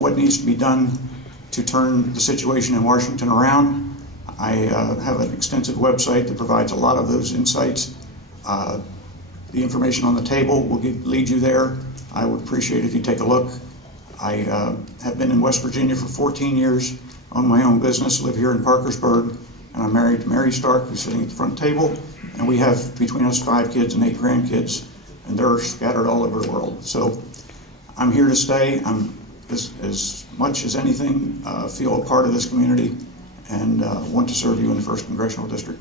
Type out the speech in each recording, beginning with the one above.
what needs to be done to turn the situation in Washington around. I have an extensive website that provides a lot of those insights. The information on the table will lead you there. I would appreciate if you take a look. I have been in West Virginia for 14 years, own my own business, live here in Parkersburg, and I'm married to Mary Stark, who's sitting at the front table, and we have between us 5 kids and 8 grandkids, and they're scattered all over the world. So I'm here to stay. I'm as much as anything feel a part of this community and want to serve you in the 1st Congressional District.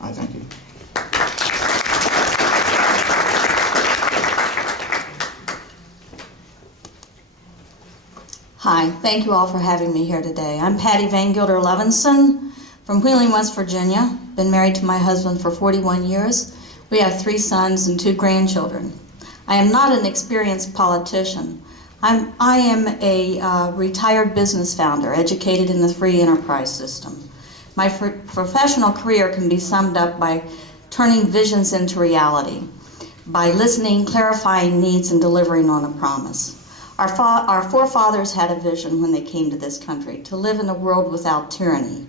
I thank you. Hi, thank you all for having me here today. I'm Patty Van Gilder Levinson from Wheeling, West Virginia. Been married to my husband for 41 years. We have 3 sons and 2 grandchildren. I am not an experienced politician. I am a retired business founder, educated in the free enterprise system. My professional career can be summed up by turning visions into reality, by listening, clarifying needs, and delivering on a promise. Our forefathers had a vision when they came to this country, to live in a world without tyranny,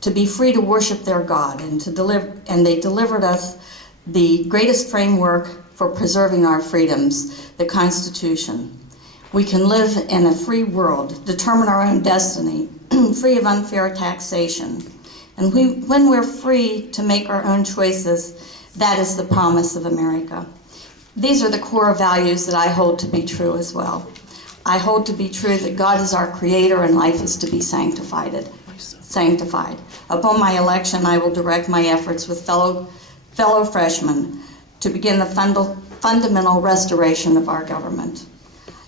to be free to worship their God, and they delivered us the greatest framework for preserving our freedoms, the Constitution. We can live in a free world, determine our own destiny, free of unfair taxation. And when we're free to make our own choices, that is the promise of America. These are the core values that I hold to be true as well. I hold to be true that God is our creator and life is to be sanctified. Upon my election, I will direct my efforts with fellow freshmen to begin the fundamental restoration of our government.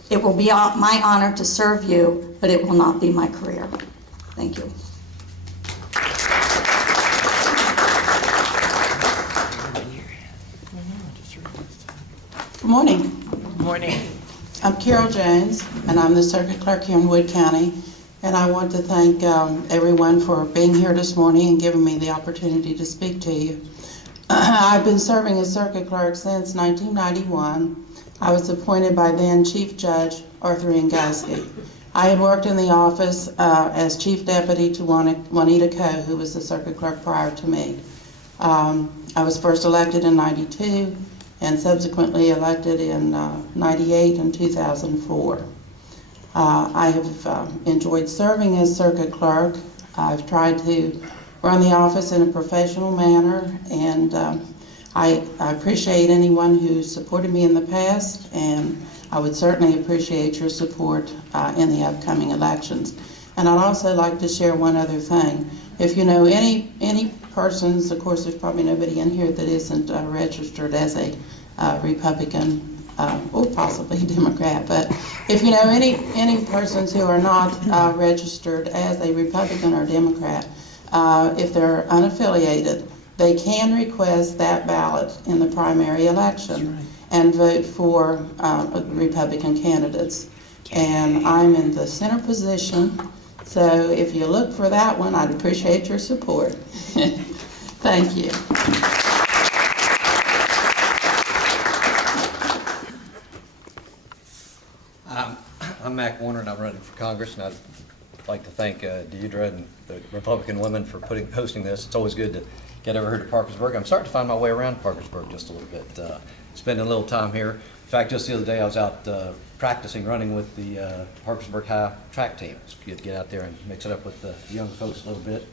It will be my honor to serve you, but it will not be my career. Thank you. Good morning. Good morning. I'm Carol Jones, and I'm the Circuit Clerk here in Wood County. And I want to thank everyone for being here this morning and giving me the opportunity to speak to you. I've been serving as Circuit Clerk since 1991. I was appointed by then Chief Judge Arthur Engelski. I had worked in the office as Chief Deputy to Juanita Coe, who was the Circuit Clerk prior to me. I was first elected in '92 and subsequently elected in '98 and 2004. I have enjoyed serving as Circuit Clerk. I've tried to run the office in a professional manner, and I appreciate anyone who supported me in the past, and I would certainly appreciate your support in the upcoming elections. And I'd also like to share one other thing. If you know any persons, of course there's probably nobody in here that isn't registered as a Republican or possibly Democrat, but if you know any persons who are not registered as a Republican or Democrat, if they're unaffiliated, they can request that ballot in the primary election and vote for Republican candidates. And I'm in the center position, so if you look for that one, I'd appreciate your support. Thank you. I'm Mac Warner, and I'm running for Congress, and I'd like to thank Deidre and the Republican women for hosting this. It's always good to get over here to Parkersburg. I'm starting to find my way around Parkersburg just a little bit, spending a little time here. In fact, just the other day I was out practicing running with the Parkersburg High track team. It's good to get out there and mix it up with the young folks a little bit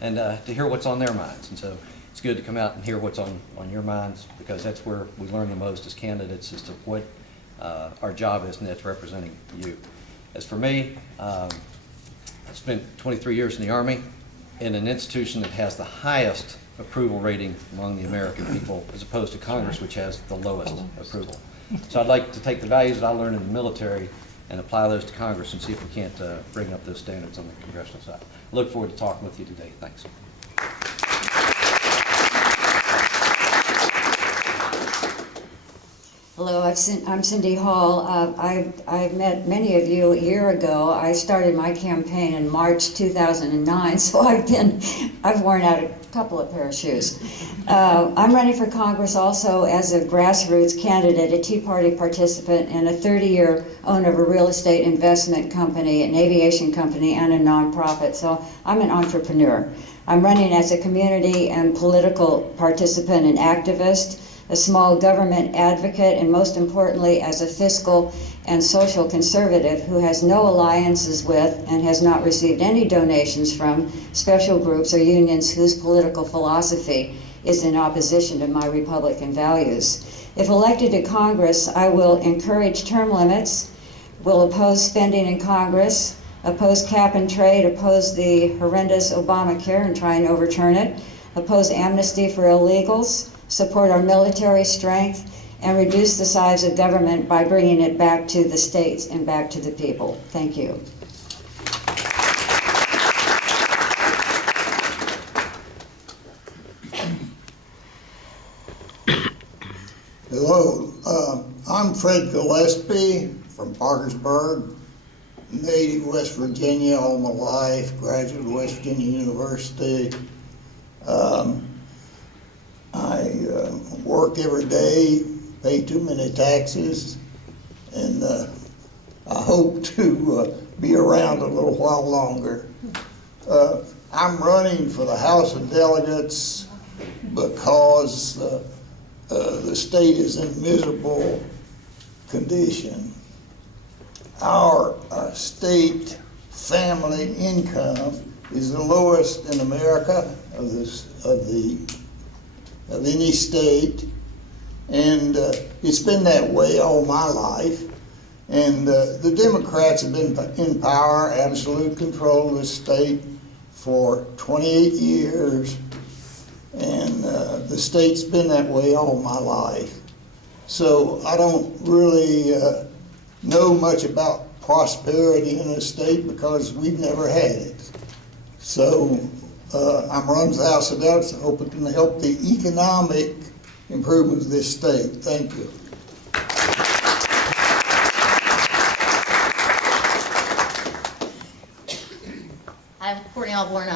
and to hear what's on their minds. And so it's good to come out and hear what's on your minds, because that's where we learn the most as candidates as to what our job is, and that's representing you. As for me, I spent 23 years in the Army in an institution that has the highest approval rating among the American people, as opposed to Congress, which has the lowest approval. So I'd like to take the values that I learned in the military and apply those to Congress and see if we can't bring up those standards on the congressional side. I look forward to talking with you today. Thanks. Hello, I'm Cindy Hall. I've met many of you a year ago. I started my campaign in March 2009, so I've worn out a couple of pair of shoes. I'm running for Congress also as a grassroots candidate, a Tea Party participant, and a 30-year owner of a real estate investment company, an aviation company, and a nonprofit. So I'm an entrepreneur. I'm running as a community and political participant and activist, a small government advocate, and most importantly, as a fiscal and social conservative who has no alliances with and has not received any donations from special groups or unions whose political philosophy is in opposition to my Republican values. If elected to Congress, I will encourage term limits, will oppose spending in Congress, oppose cap and trade, oppose the horrendous Obamacare and try and overturn it, oppose amnesty for illegals, support our military strength, and reduce the size of government by bringing it back to the states and back to the people. Thank you. Hello, I'm Fred Gillespie from Parkersburg, native West Virginia all my life, graduate of West Virginia University. I work every day, pay too many taxes, and I hope to be around a little while longer. I'm running for the House of Delegates because the state is in miserable condition. Our state family income is the lowest in America of any state, and it's been that way all my life. And the Democrats have been in power, absolute control of the state for 28 years, and the state's been that way all my life. So I don't really know much about prosperity in the state because we've never had it. So I'm running for the House of Delegates, hoping to help the economic improvements of this state. Thank you. I'm Courtney Alborn.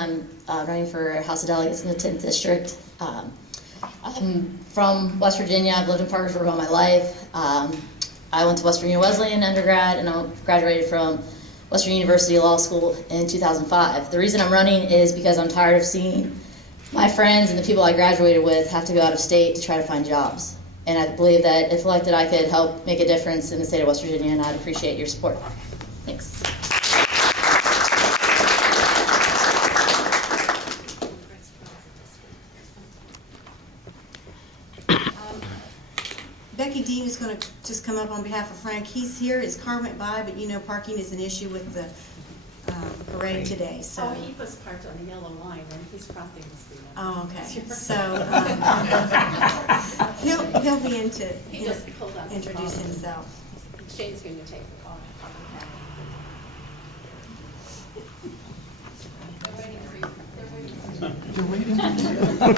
I'm running for House of Delegates in the 10th District. I'm from West Virginia. I've lived in Parkersburg all my life. I went to West Virginia Wesleyan undergrad, and I graduated from West Virginia University Law School in 2005. The reason I'm running is because I'm tired of seeing my friends and the people I graduated with have to go out of state to try to find jobs. And I believe that if elected, I could help make a difference in the state of West Virginia, and I'd appreciate your support. Thanks. Becky Dean is going to just come up on behalf of Frank. He's here. His car went by, but you know parking is an issue with the parade today. So. Oh, he was parked on the yellow line and he's crossing the street. Oh, okay. So he'll be in to He just pulled up introduce himself. Shane's going to take the car off the camera. They're waiting for you.